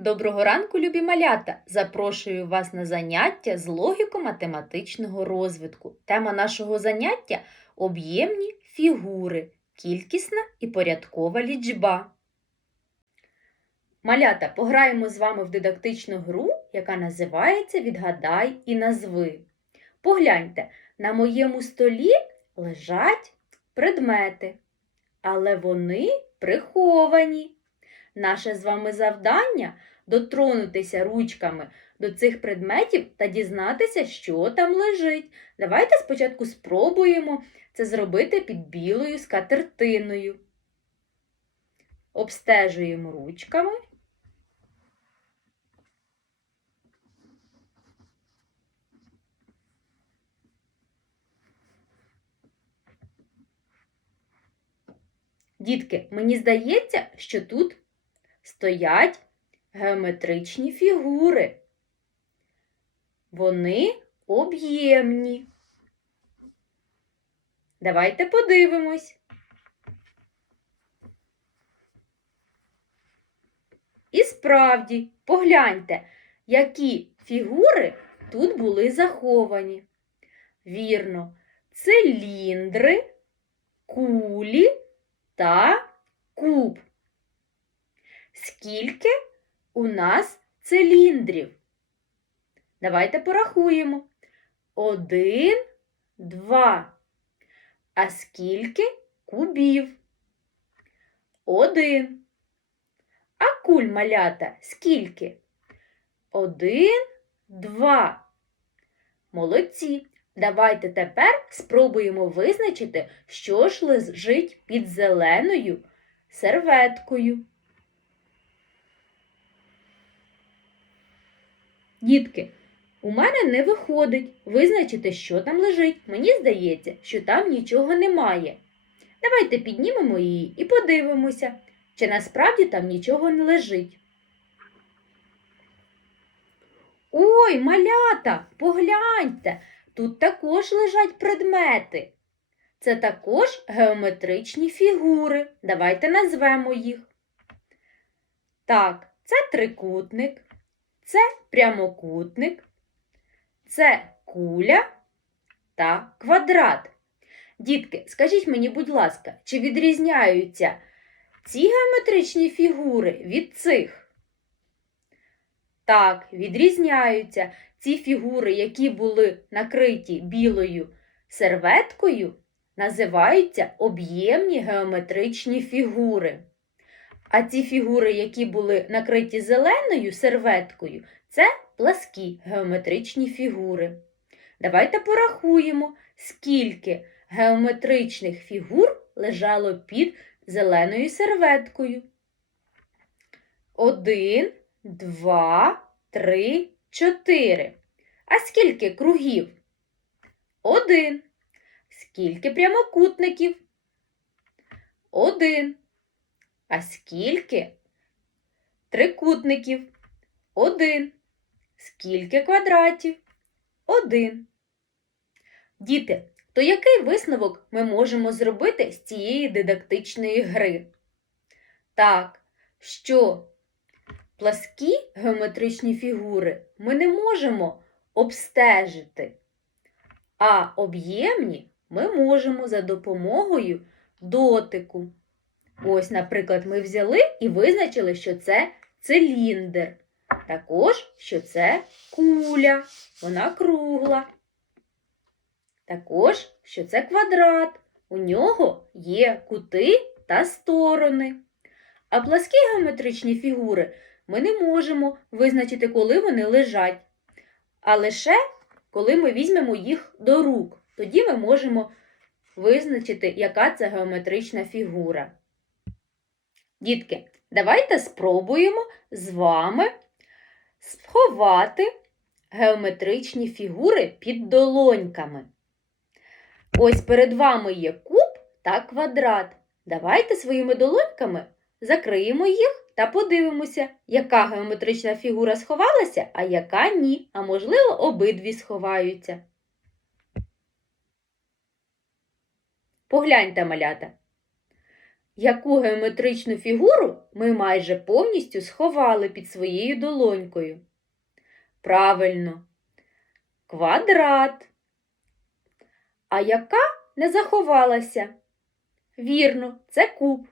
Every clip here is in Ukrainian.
Доброго ранку, любі малята! Запрошую вас на заняття з логіко-математичного розвитку. Тема нашого заняття об'ємні фігури, кількісна і порядкова лічба. Малята, пограємо з вами в дидактичну гру, яка називається Відгадай і назви. Погляньте, на моєму столі лежать предмети, але вони приховані. Наше з вами завдання дотронутися ручками до цих предметів та дізнатися, що там лежить. Давайте спочатку спробуємо це зробити під білою скатертиною. Обстежуємо ручками. Дітки, мені здається, що тут стоять геометричні фігури. Вони об'ємні. Давайте подивимось. І справді, погляньте, які фігури тут були заховані. Вірно, циліндри, кулі та куб. Скільки у нас циліндрів? Давайте порахуємо. Один, два. А скільки кубів? Один. А куль малята скільки? Один, два. Молодці. Давайте тепер спробуємо визначити, що ж лежить під зеленою серветкою. Дітки, у мене не виходить визначити, що там лежить. Мені здається, що там нічого немає. Давайте піднімемо її і подивимося, чи насправді там нічого не лежить. Ой, малята, погляньте, тут також лежать предмети. Це також геометричні фігури. Давайте назвемо їх. Так, це трикутник, це прямокутник, це куля та квадрат. Дітки, скажіть мені, будь ласка, чи відрізняються ці геометричні фігури від цих? Так, відрізняються. Ці фігури, які були накриті білою серветкою, називаються об'ємні геометричні фігури. А ці фігури, які були накриті зеленою серветкою, це пласкі геометричні фігури. Давайте порахуємо, скільки геометричних фігур лежало під зеленою серветкою. Один, два, три, чотири. А скільки кругів? Один. Скільки прямокутників? Один. А скільки трикутників? Один. Скільки квадратів? Один. Діти, то який висновок ми можемо зробити з цієї дидактичної гри? Так, що пласкі геометричні фігури ми не можемо обстежити, а об'ємні ми можемо за допомогою дотику. Ось, наприклад, ми взяли і визначили, що це циліндр. Також, що це куля, вона кругла. Також, що це квадрат. У нього є кути та сторони. А пласкі геометричні фігури ми не можемо визначити, коли вони лежать. А лише коли ми візьмемо їх до рук. Тоді ми можемо визначити, яка це геометрична фігура. Дітки, давайте спробуємо з вами сховати геометричні фігури під долоньками. Ось перед вами є куб та квадрат. Давайте своїми долоньками закриємо їх та подивимося, яка геометрична фігура сховалася, а яка ні, а можливо, обидві сховаються. Погляньте, малята. Яку геометричну фігуру ми майже повністю сховали під своєю долонькою? Правильно, квадрат. А яка не заховалася? Вірно, це куб.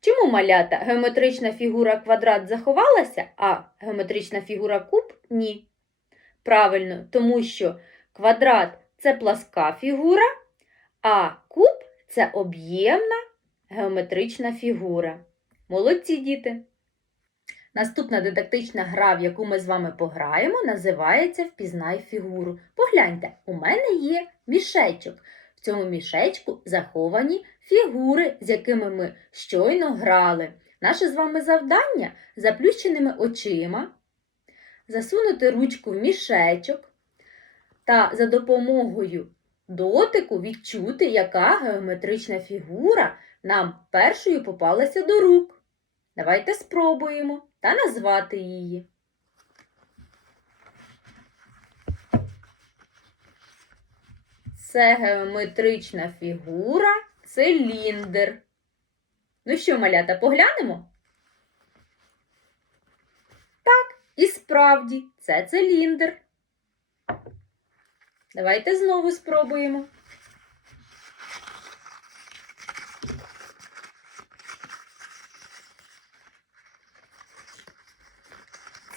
Чому малята геометрична фігура квадрат заховалася, а геометрична фігура куб ні? Правильно, тому що квадрат це пласка фігура, а куб це об'ємна геометрична фігура. Молодці діти! Наступна дидактична гра, в яку ми з вами пограємо, називається Впізнай фігуру. Погляньте, у мене є мішечок. В цьому мішечку заховані фігури, з якими ми щойно грали. Наше з вами завдання заплющеними очима засунути ручку в мішечок та за допомогою дотику відчути, яка геометрична фігура нам першою попалася до рук. Давайте спробуємо та назвати її. Це геометрична фігура циліндр. Ну що, малята, поглянемо? Так, і справді, це циліндр. Давайте знову спробуємо.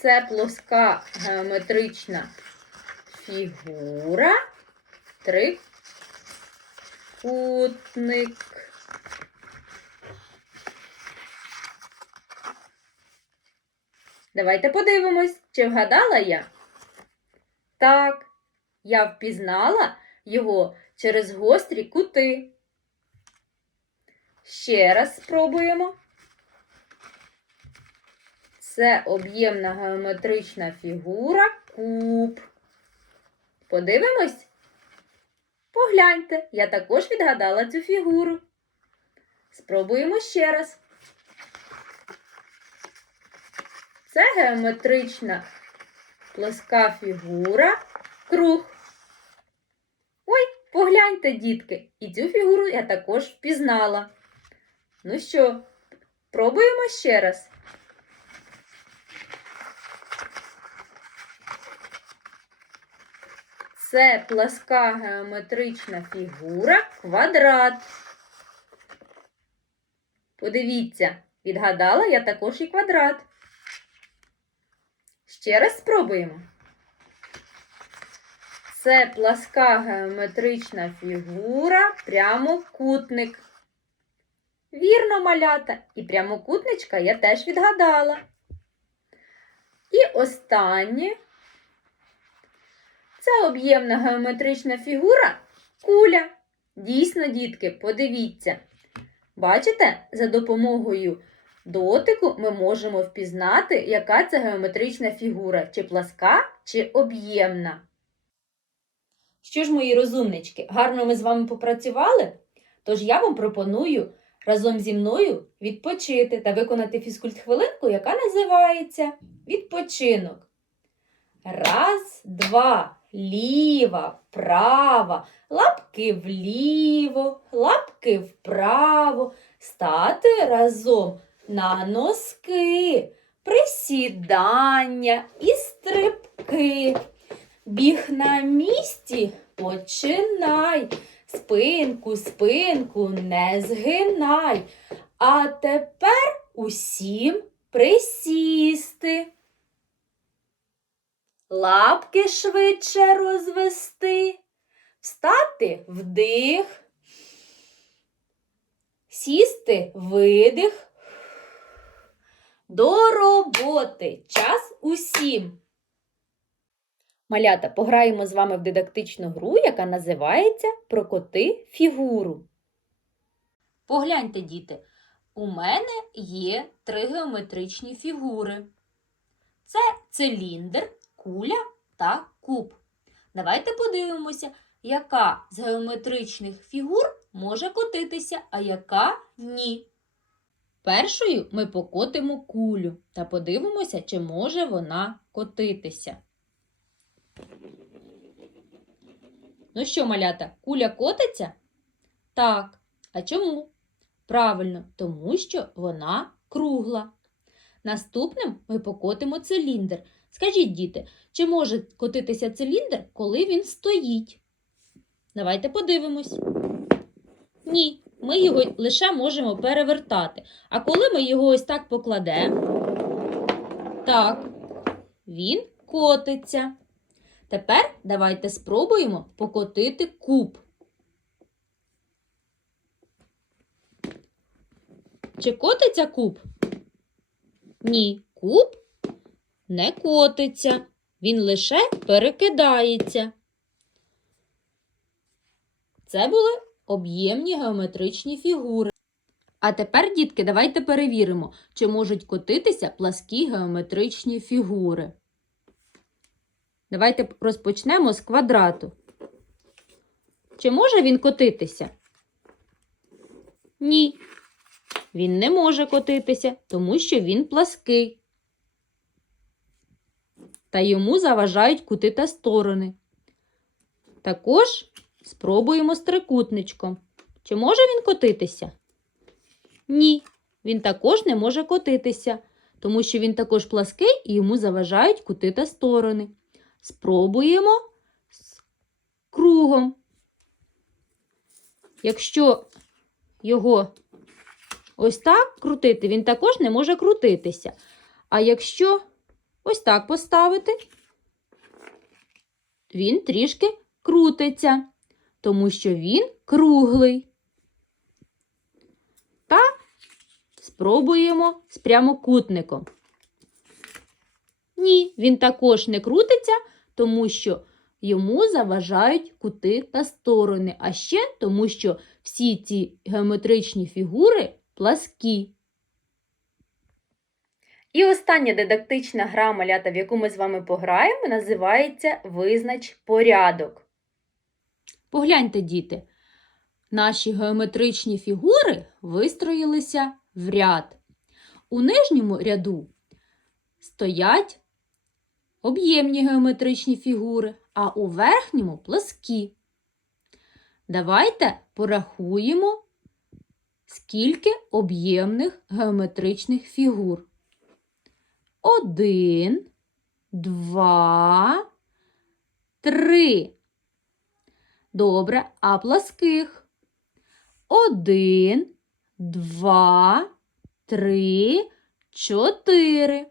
Це плоска геометрична фігура. Трикутник. Давайте подивимось, чи вгадала я? Так, я впізнала його через гострі кути. Ще раз спробуємо. Це об'ємна геометрична фігура куб. Подивимось? Погляньте, я також відгадала цю фігуру. Спробуємо ще раз. Це геометрична плоска фігура круг. Ой, погляньте, дітки, і цю фігуру я також впізнала. Ну що, пробуємо ще раз. Це пласка геометрична фігура квадрат. Подивіться, відгадала я також і квадрат. Ще раз спробуємо. Це пласка геометрична фігура прямокутник. Вірно, малята, і прямокутничка я теж відгадала. І останнє це об'ємна геометрична фігура куля. Дійсно, дітки, подивіться. Бачите, за допомогою дотику ми можемо впізнати, яка це геометрична фігура, чи пласка, чи об'ємна. Що ж, мої розумнички, гарно ми з вами попрацювали? Тож я вам пропоную разом зі мною відпочити та виконати фізкульт-хвилинку, яка називається Відпочинок. Раз, два, ліва, права, лапки вліво, лапки вправо, стати разом на носки, присідання і стрибки. Біг на місці починай, спинку, спинку не згинай. А тепер усім присісти. Лапки швидше розвести, встати вдих, сісти видих. До роботи. Час усім. Малята, пограємо з вами в дидактичну гру, яка називається Прокоти фігуру. Погляньте, діти, у мене є три геометричні фігури. Це циліндр, куля та куб. Давайте подивимося, яка з геометричних фігур може котитися, а яка ні. Першою ми покотимо кулю та подивимося, чи може вона котитися. Ну що, малята, куля котиться? Так. А чому? Правильно, тому що вона кругла. Наступним ми покотимо циліндр. Скажіть, діти, чи може котитися циліндр, коли він стоїть? Давайте подивимось. Ні, ми його лише можемо перевертати. А коли ми його ось так покладемо, так, він котиться. Тепер давайте спробуємо покотити куб. Чи котиться куб? Ні, куб не котиться. Він лише перекидається. Це були об'ємні геометричні фігури. А тепер, дітки, давайте перевіримо, чи можуть котитися пласкі геометричні фігури. Давайте розпочнемо з квадрату. Чи може він котитися? Ні. Він не може котитися, тому що він плаский. Та йому заважають кути та сторони. Також спробуємо з трикутничком. Чи може він котитися? Ні, він також не може котитися, тому що він також плаский і йому заважають кути та сторони. Спробуємо з кругом. Якщо його ось так крутити, він також не може крутитися. А якщо ось так поставити, він трішки крутиться, тому що він круглий. Та спробуємо з прямокутником. Ні, він також не крутиться, тому що йому заважають кути та сторони, а ще тому, що всі ці геометричні фігури пласкі. І остання дидактична гра малята, в яку ми з вами пограємо, називається Визнач порядок. Погляньте, діти. Наші геометричні фігури вистроїлися в ряд. У нижньому ряду стоять об'ємні геометричні фігури, а у верхньому пласкі. Давайте порахуємо, скільки об'ємних геометричних фігур. Один, два, три. Добре, а пласких? Один, два, три, чотири.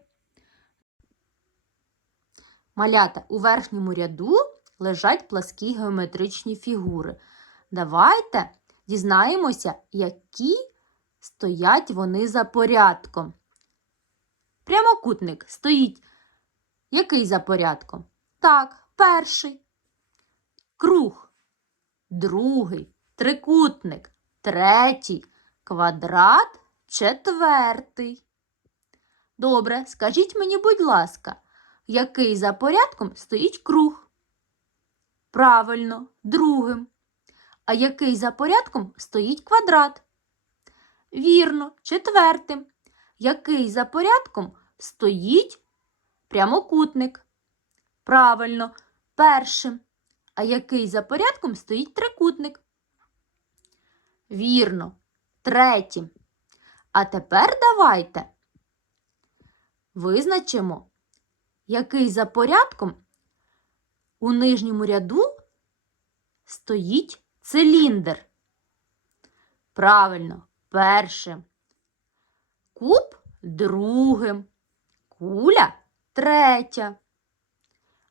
Малята у верхньому ряду лежать пласкі геометричні фігури. Давайте дізнаємося, які стоять вони за порядком. Прямокутник стоїть який за порядком? Так, перший. Круг, другий, трикутник, третій, квадрат, четвертий. Добре, скажіть мені, будь ласка, який за порядком стоїть круг? Правильно, другим. А який за порядком стоїть квадрат? Вірно, четвертим. Який за порядком стоїть прямокутник? Правильно, першим. А який за порядком стоїть трикутник? Вірно, третім. А тепер давайте визначимо, який за порядком у нижньому ряду стоїть циліндр. Правильно, першим. Куб другим. Куля третя.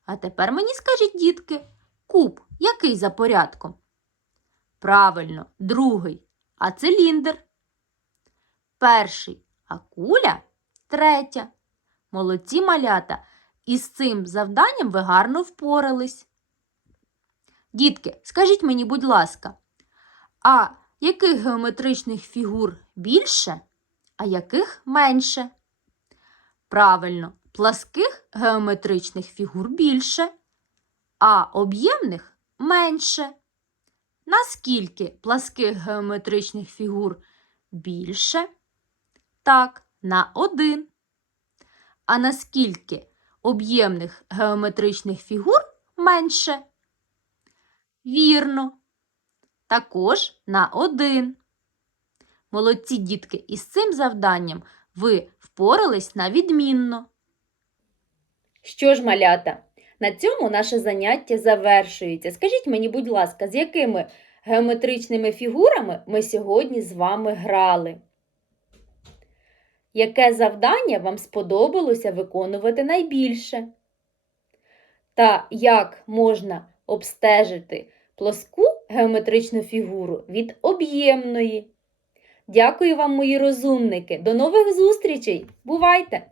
А тепер мені скажіть, дітки, куб який за порядком? Правильно, другий. А циліндр? Перший, а куля третя. Молодці малята. І з цим завданням ви гарно впорались. Дітки, скажіть мені, будь ласка, а яких геометричних фігур більше, а яких менше? Правильно, пласких геометричних фігур більше, а об'ємних менше. Наскільки пласких геометричних фігур більше? Так, на один. А наскільки об'ємних геометричних фігур менше? Вірно. Також на один. Молодці, дітки, із цим завданням ви впорались на відмінно. Що ж, малята, на цьому наше заняття завершується. Скажіть мені, будь ласка, з якими геометричними фігурами ми сьогодні з вами грали? Яке завдання вам сподобалося виконувати найбільше? Та як можна обстежити плоску геометричну фігуру від об'ємної? Дякую вам, мої розумники. До нових зустрічей! Бувайте!